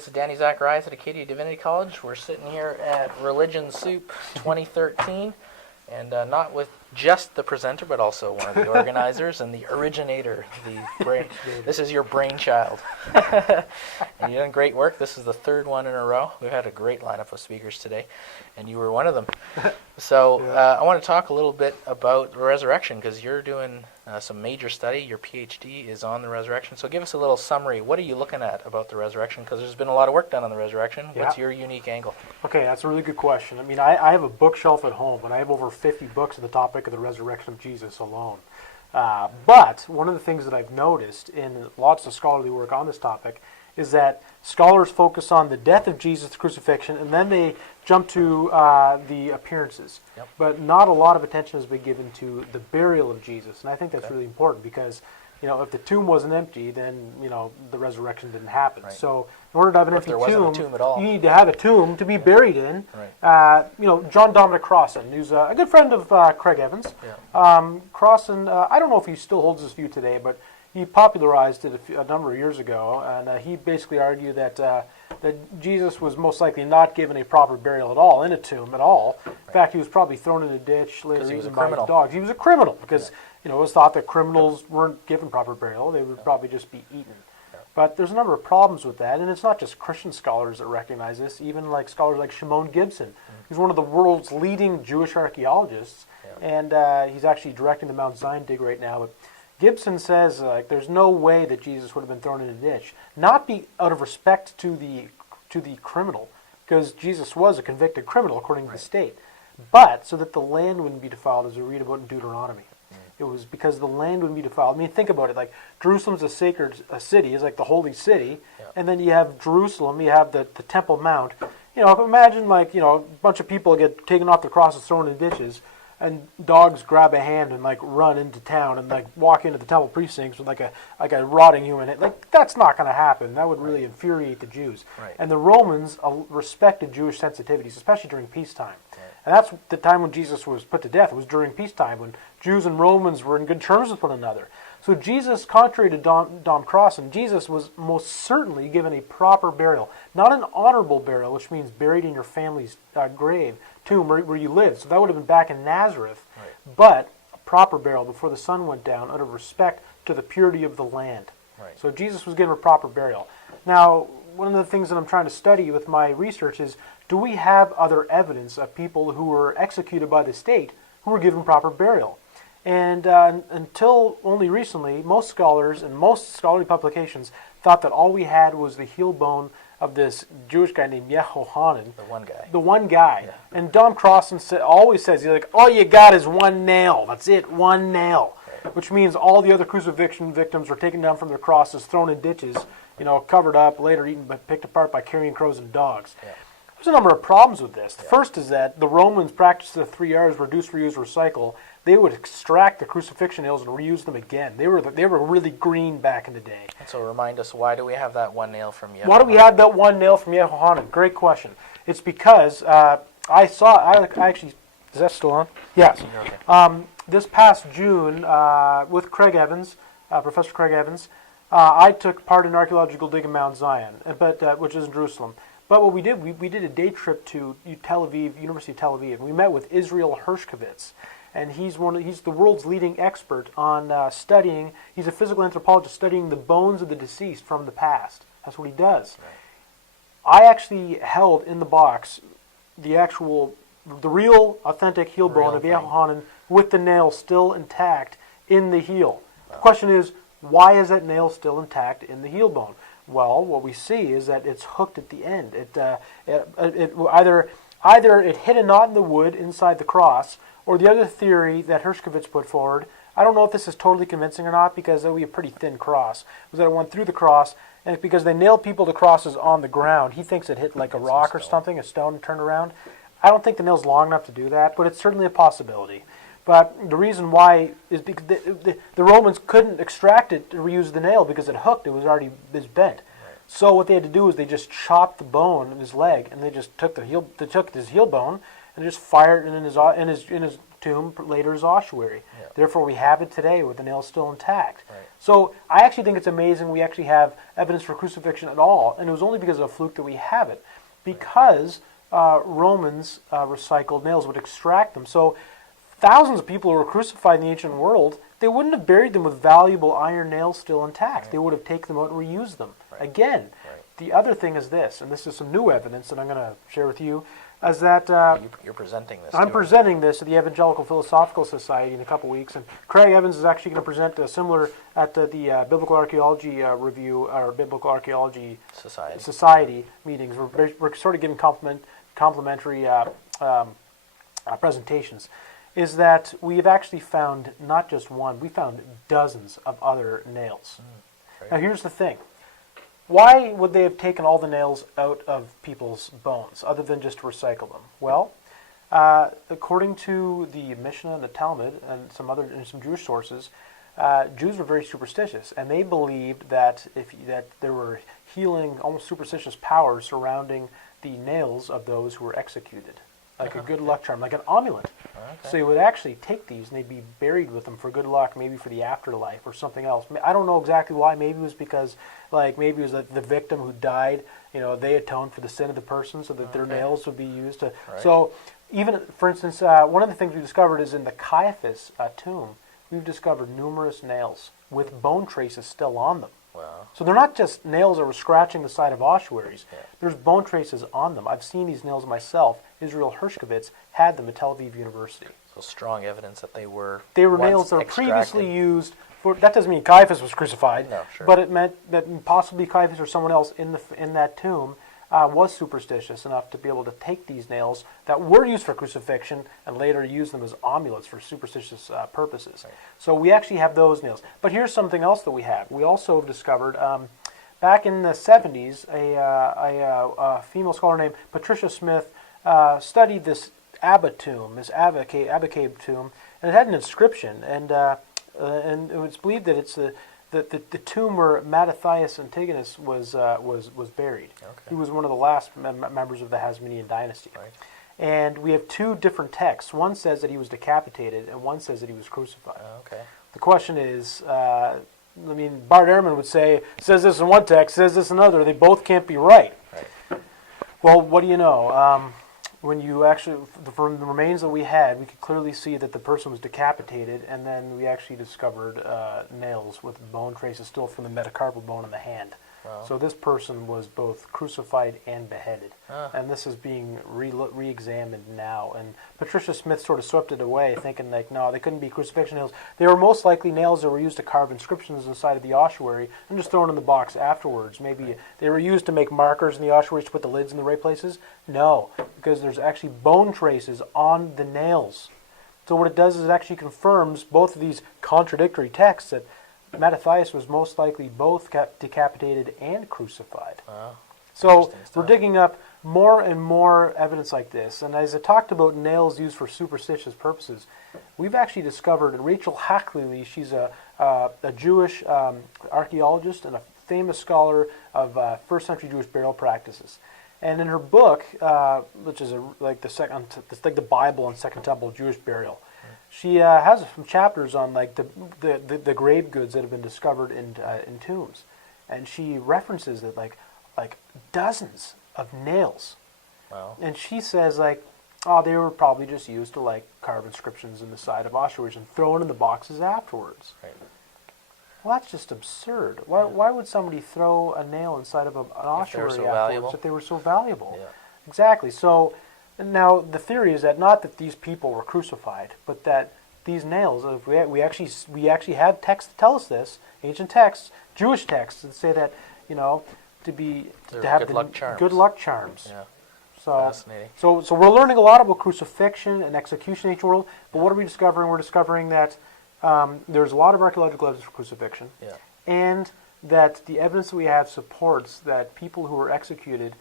this is Danny Zacharias at Acadia Divinity College. We're sitting here at Religion Soup 2013, and not with just the presenter, but also one of the organizers and the originator. This is your brainchild. And you've done great work. This is the third one in a row. We've had a great lineup of speakers today, and you were one of them. So I want to talk a little bit about the resurrection, because you're doing some major study. Your PhD is on the resurrection. So give us a little summary. What are you looking at about the resurrection? Because there's been a lot of work done on the resurrection. What's your unique angle? Okay, that's a really good question. I mean, I have a bookshelf at home, and I have over 50 books on the topic of the resurrection of Jesus alone. But one of the things that I've noticed in lots of scholarly work on this topic is that scholars focus on the death of Jesus, the crucifixion, and then they jump to the appearances. Yep. But not a lot of attention has been given to the burial of Jesus. And I think that's really important because, if the tomb wasn't empty, then, the resurrection didn't happen. Right. So in order to have an empty tomb at all, you need to have a tomb to be buried in. Right. John Dominic Crossan, who's a good friend of Craig Evans. Yeah. Crossan, I don't know if he still holds this view today, but he popularized it a number of years ago, and he basically argued that Jesus was most likely not given a proper burial at all, in a tomb at all. In fact, he was probably thrown in a ditch, later eaten by dogs. He was a criminal, because it was thought that criminals weren't given proper burial. They would probably just be eaten. But there's a number of problems with that, and it's not just Christian scholars that recognize this. Even like scholars like Shimon Gibson, who's one of the world's leading Jewish archaeologists, and he's actually directing the Mount Zion dig right now. But Gibson says there's no way that Jesus would have been thrown in a ditch, not be out of respect to the criminal, because Jesus was a convicted criminal according to the state, but so that the land wouldn't be defiled, as we read about in Deuteronomy. It was because the land wouldn't be defiled. I mean, think about it. Like, Jerusalem's a sacred city. It's like the holy city. And then you have Jerusalem. You have the Temple Mount. Imagine, a bunch of people get taken off their crosses, thrown in ditches, and dogs grab a hand and, run into town and, walk into the temple precincts with, a rotting human head. That's not going to happen. That would really infuriate the Jews. Right. And the Romans respected Jewish sensitivities, especially during peacetime. And that's the time when Jesus was put to death. It was during peacetime, when Jews and Romans were in good terms with one another. So Jesus, contrary to Dom Crossan, Jesus was most certainly given a proper burial. Not an honorable burial, which means buried in your family's grave, tomb, where you lived. So that would have been back in Nazareth. Right. But a proper burial before the sun went down out of respect to the purity of the land. Right. So Jesus was given a proper burial. Now, one of the things that I'm trying to study with my research is, do we have other evidence of people who were executed by the state who were given proper burial? And until only recently, most scholars and most scholarly publications thought that all we had was the heel bone of this Jewish guy named Yehohanan. The one guy. The one guy. Yeah. And Dom Crossan always says, he's like, all you got is one nail. That's it, one nail. Right. Which means all the other crucifixion victims were taken down from their crosses, thrown in ditches, covered up, later eaten, picked apart by carrion crows and dogs. Yeah. There's a number of problems with this. The first is that the Romans practiced the 3 R's, reduce, reuse, recycle. They would extract the crucifixion nails and reuse them again. They were really green back in the day. And so remind us, why do we have that one nail from Yehohanan? Why do we have that one nail from Yehohanan? Great question. It's because I actually, is that still on? Yes. Okay. This past June, with Craig Evans, Professor Craig Evans, I took part in archaeological dig in Mount Zion, which is in Jerusalem. But what we did, we did a day trip to University of Tel Aviv, and we met with Israel Hershkovitz. And he's the world's leading expert on studying. He's a physical anthropologist studying the bones of the deceased from the past. That's what he does. Right. I actually held in the box the real, authentic heel bone of Yehohanan with the nail still intact in the heel. Wow. The question is, why is that nail still intact in the heel bone? Well, what we see is that it's hooked at the end. Either it hit a knot in the wood inside the cross, or the other theory that Hershkovitz put forward, I don't know if this is totally convincing or not, because that would be a pretty thin cross, was that it went through the cross, and it's because they nailed people to crosses on the ground. He thinks it hit like a rock or something, a stone, and turned around. I don't think the nail's long enough to do that, but it's certainly a possibility. But the reason why is because the Romans couldn't extract it to reuse the nail because it hooked. It was already bent. Right. So what they had to do is they just chopped the bone in his leg, and they just took his heel bone and just fired it in his tomb later as ossuary. Yeah. Therefore, we have it today with the nails still intact. Right. So I actually think it's amazing we actually have evidence for crucifixion at all, and it was only because of a fluke that we have it, because Romans recycled nails, would extract them. So thousands of people who were crucified in the ancient world, they wouldn't have buried them with valuable iron nails still intact. Right. They would have taken them out and reused them. Right. Again, the other thing is this, and this is some new evidence that I'm going to share with you, is that you're presenting this. I'm presenting this at the Evangelical Philosophical Society in a couple weeks, and Craig Evans is actually going to present a similar at the Biblical Archaeology Review or Biblical Archaeology Society meetings. We're sort of giving complimentary presentations. Is that we have actually found not just one, we found dozens of other nails. Now here's the thing. Why would they have taken all the nails out of people's bones, other than just to recycle them? Well, according to the Mishnah and the Talmud and some Jewish sources, Jews were very superstitious, and they believed that that there were healing, almost superstitious powers surrounding the nails of those who were executed, like a good luck charm, like an amulet. So you would actually take these and they'd be buried with them for good luck, maybe for the afterlife or something else. I don't know exactly why. Maybe it was because, maybe it was the victim who died, they atoned for the sin of the person so that their nails would be used to. Right. So even, for instance, one of the things we discovered is in the Caiaphas tomb, we've discovered numerous nails with bone traces still on them. Wow. So they're not just nails that were scratching the side of ossuaries. Yeah. There's bone traces on them. I've seen these nails myself. Israel Hershkovitz had them at Tel Aviv University. So strong evidence that they were nails that were previously used for. That doesn't mean Caiaphas was crucified. No, sure. But it meant that possibly Caiaphas or someone else in that tomb was superstitious enough to be able to take these nails that were used for crucifixion and later use them as amulets for superstitious purposes. Right. So we actually have those nails. But here's something else that we have. We also have discovered, back in the 70s, a female scholar named Patricia Smith studied this Abba tomb, this Abba cave tomb, and it had an inscription, and it was believed that it's the tomb where Mattathias Antigonus was buried. Okay. He was one of the last members of the Hasmonean dynasty. Right. And we have two different texts. One says that he was decapitated, and one says that he was crucified. Okay. The question is, Bart Ehrman would say, says this in one text, says this in another. They both can't be right. Right. Well, what do you know? When you actually, from the remains that we had, we could clearly see that the person was decapitated, and then we actually discovered nails with bone traces still from the metacarpal bone in the hand. Wow. So this person was both crucified and beheaded, and this is being re-examined now. And Patricia Smith sort of swept it away, thinking no, they couldn't be crucifixion nails. They were most likely nails that were used to carve inscriptions inside of the ossuary and just thrown in the box afterwards. Maybe they were used to make markers in the ossuaries to put the lids in the right places. No, because there's actually bone traces on the nails. So what it does is it actually confirms both of these contradictory texts that Mattathias was most likely both decapitated and crucified. Wow. So we're digging up more and more evidence like this. And as I talked about nails used for superstitious purposes, we've actually discovered, and Rachel Hackley, she's a Jewish archaeologist and a famous scholar of first century Jewish burial practices. And in her book, which is like the Bible and Second Temple Jewish burial, she has some chapters on the grave goods that have been discovered in tombs, and she references that like dozens of nails. Wow. And she says they were probably just used to carve inscriptions in the side of ossuaries and thrown in the boxes afterwards. Right. Well, that's just absurd. Why would somebody throw a nail inside of an ossuary afterwards if they were so valuable? Yeah. Exactly. So. Now, the theory is that not that these people were crucified, but that these nails, we actually have texts that tell us this, ancient texts, Jewish texts that say that, to have good luck charms. Yeah. So, fascinating. So we're learning a lot about crucifixion and execution in the ancient world, but what are we discovering? We're discovering that there's a lot of archaeological evidence for crucifixion, and that the evidence that we have supports that people who were executed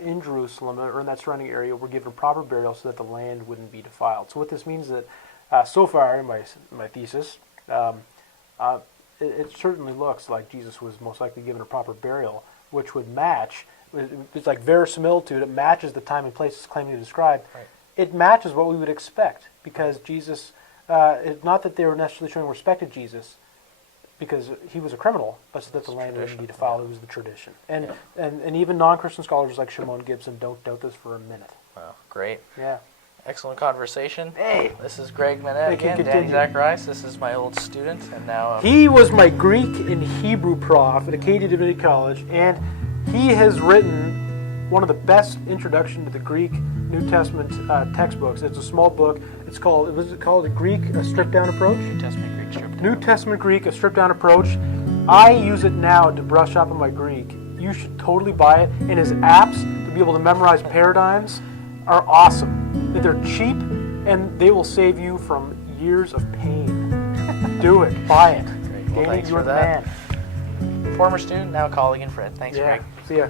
in Jerusalem or in that surrounding area were given proper burial so that the land wouldn't be defiled. So what this means is that so far in my thesis, it certainly looks like Jesus was most likely given a proper burial, which would match. It's like verisimilitude. It matches the time and place it's claiming to describe. Right. it matches what we would expect, because Jesus, it's not that they were necessarily showing respect to Jesus because he was a criminal, but so that the land wouldn't be defiled. It was the tradition. And even non-Christian scholars like Shimon Gibson don't doubt this for a minute. Wow, great. Yeah. Excellent conversation. Hey! This is Greg Monette It can again, Danny continue. Zacharias. This is my old student, and now He was my Greek and Hebrew prof at Archaeology Divinity College, and he has written one of the best introduction to the Greek New Testament textbooks. It's a small book. It's called, was it called a stripped down approach? New Testament Greek stripped New Testament Greek, a stripped down approach. I use it now to brush up on my Greek. You should totally buy it. And his apps to be able to memorize paradigms are awesome. They're cheap, and they will save you from years of pain. Do it. Buy it. Great. Well, Danny, thanks you're for the that. man. Former student, now colleague and friend. Thanks, Yeah. Greg. See ya.